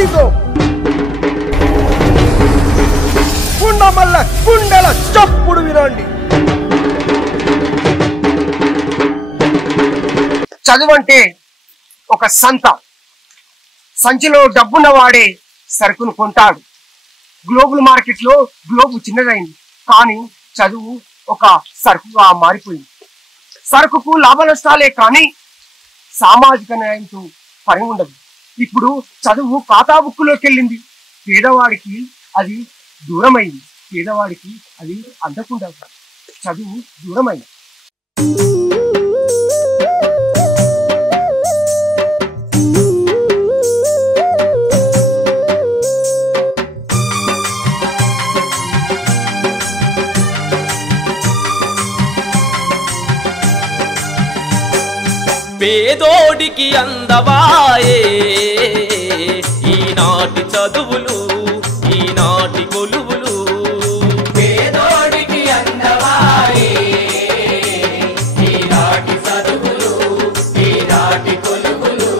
అదిగో గుండమల్ల గుండెల చప్పుడు వినండి. చదువంటే ఒక సంత. సంచిలో డబ్బున్న వాడే సరుకును కొంటాడు. గ్లోబల్ మార్కెట్ లో గ్లోబు చిన్నదైంది, కానీ చదువు ఒక సరుకుగా మారిపోయింది. సరుకుకు లాభ నష్టాలే కానీ సామాజిక న్యాయంతో పని ఉండదు. ఇప్పుడు చదువు ఖాతా బుక్కులోకి వెళ్ళింది. పేదవాడికి అది దూరమైంది. పేదవాడికి అది అందకుండా చదువు దూరమైంది. పేదోడికి అందవాయే ఈనాటి చదువులు, ఈనాటి కొలువులు. పేదోడికి అందవాయే ఈనాటి చదువులు, ఈనాటి కొలువులు.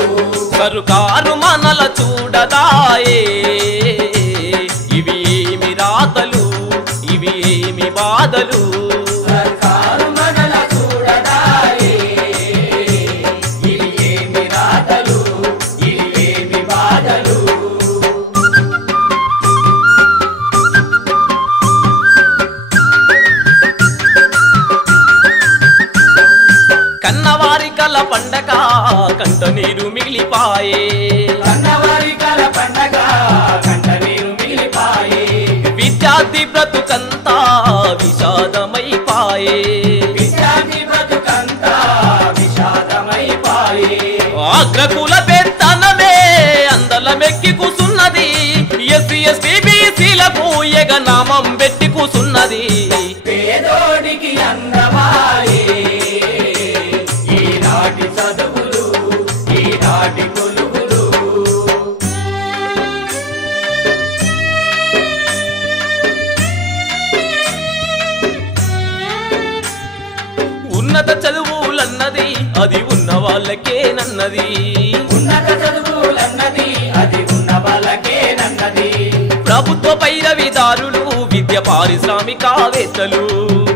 సరుకారు మనల చూడదాయే ఇవి ఏమి రాతలు, ఇవి ఏమి బాధలు. కన్నవారి కల పండగ కంట నీరు మిగిలిపాయే, కన్నవారి కల పండగ కంట నీరు మిగిలిపాయే. విద్యార్థి బ్రతుకంతా విషాదమైపాయే, విద్యార్థి బ్రతుకంతా విషాదమైపాయే. అగ్రకుల పెత్తనమే అందలమెక్కి కూసున్నది, ఎస్సీ ఎస్టీ బీసీలకు ఎగనామం పెట్టి కూసున్నది. పేదోడికి అందమాయే ఈనాటి చదువులు, ఈనాటి కొలువులు. ఉన్నత చదువులన్నది అది ఉన్న వాళ్ళకేనన్నది, ఉన్నత చదువులన్నది అది ఉన్న వాళ్ళకేనన్నది. ప్రభుత్వ పైరవిదారులు విద్య పారిశ్రామికవేత్తలు,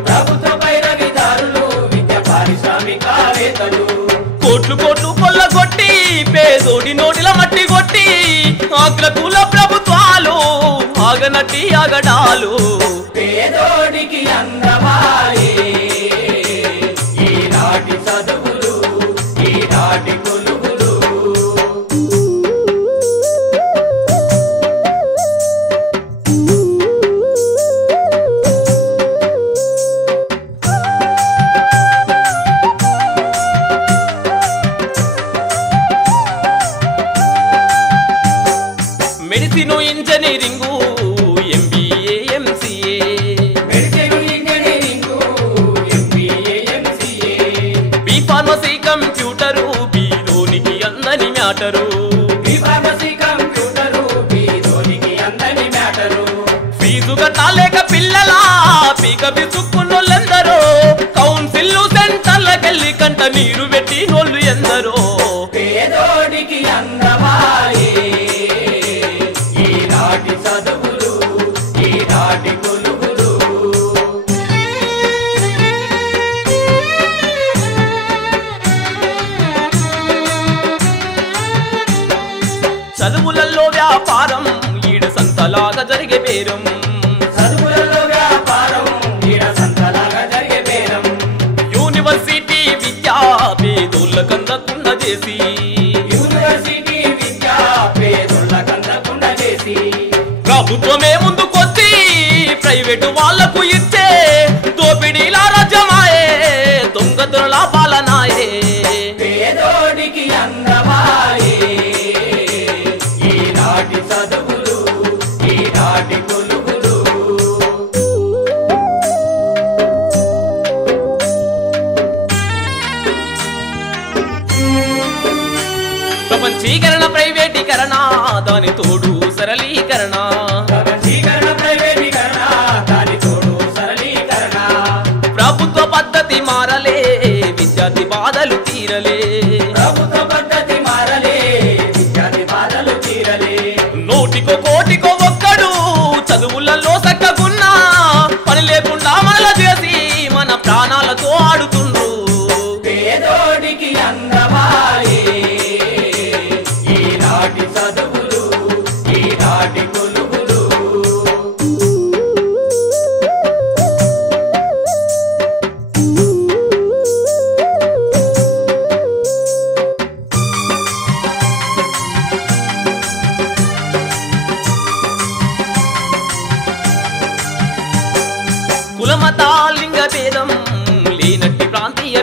ప్రభుత్వ పైరవిదారులు విద్య పారిశ్రామికవేత్తలు. కోట్లు కోట్లు కొల్లగొట్టి పేదోడి నోటిల మట్టి కొట్టి అగ్రకుల ప్రభుత్వాలు ఆగనట్టి ఆగడాలు. పేదోడికి అందమాయే ఈనాటి చదువులు, ఈనాటి కొలువులు. Medicine engineering MBA MCA, medicine engineering MBA MCA. B pharmacy computer బీలోనికి అందని మ్యాటరు, బీ ఫార్మసీ కంప్యూటరు బీలోనికి అందని మ్యాటరు. ఫీజు కట్టాలేక పిల్లల పీక బిసుక్కున్నోళ్ళెందరో, కౌన్సిల్ సెంటర్లకెళ్ళి కంట నీరు పెట్టి నోళ్ళు ఎందరో. పేదోడికి అందమాయే ఈనాటి చదువులు, ఈనాటి కొలువులు. చదువులలో వ్యాపారం ఈడ సంతలాగా జరిగే బేరం, చదువులలో వ్యాపారం ఈడ సంతలాగా జరిగే బేరం. యూనివర్సిటీ విద్యా పేదోళ్ళకందకుండా చేసి, యూనివర్సిటీ విద్య పేదోళ్ళకందకుండా చేసి. ప్రభుత్వమే ముందుకొచ్చి ప్రైవేటు వాళ్లకు ఇచ్చే దోపిడీల రాజ్యమాయే, దొంగతుల పాలనాయే. పేదోడికి అందమాయే ఈనాటి చదువులు, ఈనాటి కొలువులు. ప్రపంచీకరణ ప్రైవేటీకరణ దాని తోడు సరళీకరణ, ప్రపంచీకరణ ప్రైవేటీకరణ దాని తోడు సరళీకరణ. ప్రభుత్వ పద్ధతి మారలే విద్యార్థి బాధలు తీరలే, ప్రభుత్వ పద్ధతి మారలే విద్యార్థి బాధలు తీరలే.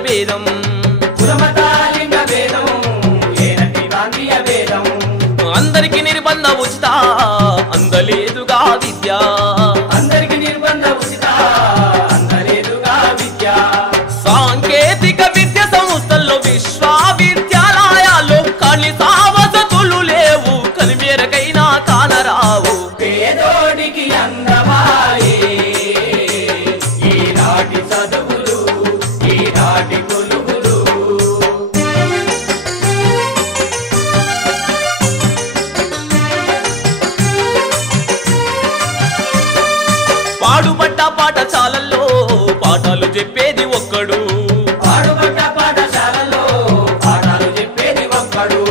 భేదం కులమతాలింగ భేదం ఏనటి గాంధీయ భేదం అందరికి నిర్బంధ ఉచిత అందలేదుగా విద్య అందరికి నిర్బంధ ఉచిత అందలేదుగా విద్య సాంకేతిక విద్య సంస్థల్లో విశ్వవిద్యాలయాల్లో కనీస వసతులు లేవు కనిమేరకైనా కానరావు పేదోడికి అందమాయే ఈనాటి చదువులు ఈనాటి కొలువులు పాడుబడ్డ పాఠశాలల్లో పాఠాలు చెప్పేది ఒక్కడు పాడుబడ్డ పాఠశాలలో పాఠాలు చెప్పేది ఒక్కడు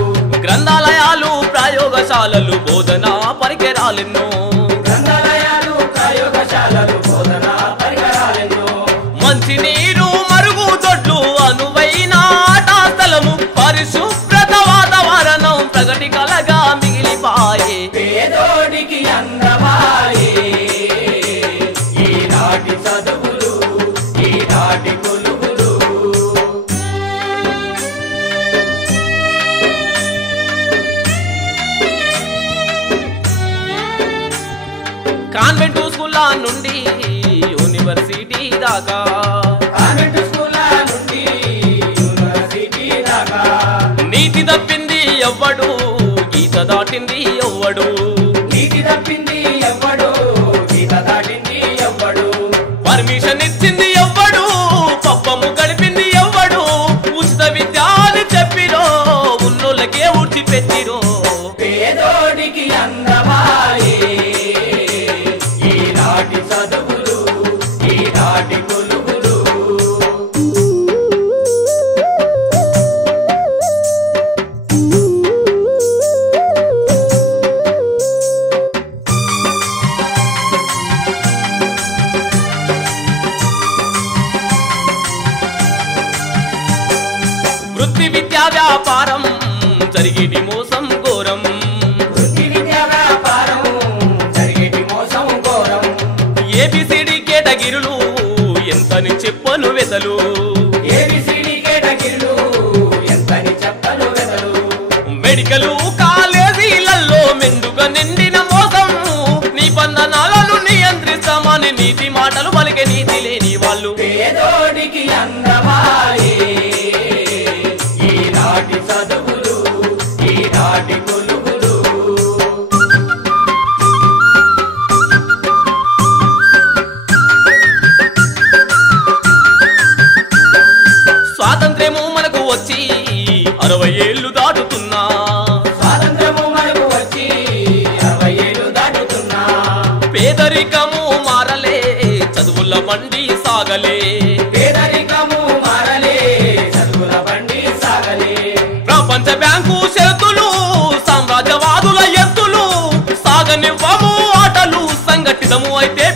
గ్రంథాలయాలు ప్రయోగశాలలు బోధనా పరికరాలెన్నో గ్రంథాలయాలు ప్రయోగశాలలు బోధనా పరికరాలెన్నో మంచినీరు మరుగుదొడ్లు అనువైన ఆట స్థలము పరిశుభ్రత వాతావరణం ప్రగతి కలగా మిగిలిపాయే పేదోడికి అందమాయే ఈనాటి చదువులు ఈనాటి కొలువులు కాన్వెంట్ స్కూళ్ళ నుండి యూనివర్సిటీ దాకా కాన్వెంట్ స్కూళ్ళ నుండి యూనివర్సిటీ దాకా నీతి తప్పింది ఎవ్వడు గీత దాటింది ఎవ్వడు నీతి తప్పింది ఎవ్వడు గీత దాటింది ఎవ్వడు పర్మిషన్ ఇచ్చింది ఎవ్వడు పప్పము గడిపింది ఎవ్వడు ఉచిత విద్య అని చెప్పిరో ఉన్నోళ్ళకే ఊడ్చి పెట్టిరో పేదోడికి అందమాయే ఈనాటి చదువులు ఈనాటి కొలువులు వృత్తి విద్యా వ్యాపారం జరిగేటి మోసం ఘోరం వృత్తి విద్యా వ్యాపారం జరిగేటి మోసం ఘోరం ఏబిసిడి కేటగిరులు ఎంతని చెప్పను వెతలు ఏబిసిడి కేటగిరీలు ఎంతని చెప్పను వెదలు మెడికల్ కాలేజీలలో మెండుగా నిండిన మోసం నిబంధనలను నియంత్రిస్తామని నీతి మాటలు పలికే నీతి లేని వాళ్ళు పేదోడికి అందమాయే ఈనాటి చదువులు ఈనాటి కొలువులు స్వాతంత్ర్యము మనకు వచ్చి 60 ఏళ్ళు దాటుతున్నా స్వాతంత్రము మనకు వచ్చి 60 ఏళ్ళు దాటుతున్నా పేదరికము మారలే చదువుల మండి సాగలే పేదరికము మారలే చదువుల బండి సాగలే ప్రపంచ బ్యాంకు షరతులు సామ్రాజ్యవాదుల ఎత్తులు సాగనివ్వము ఆటలు సంఘటితము అయితే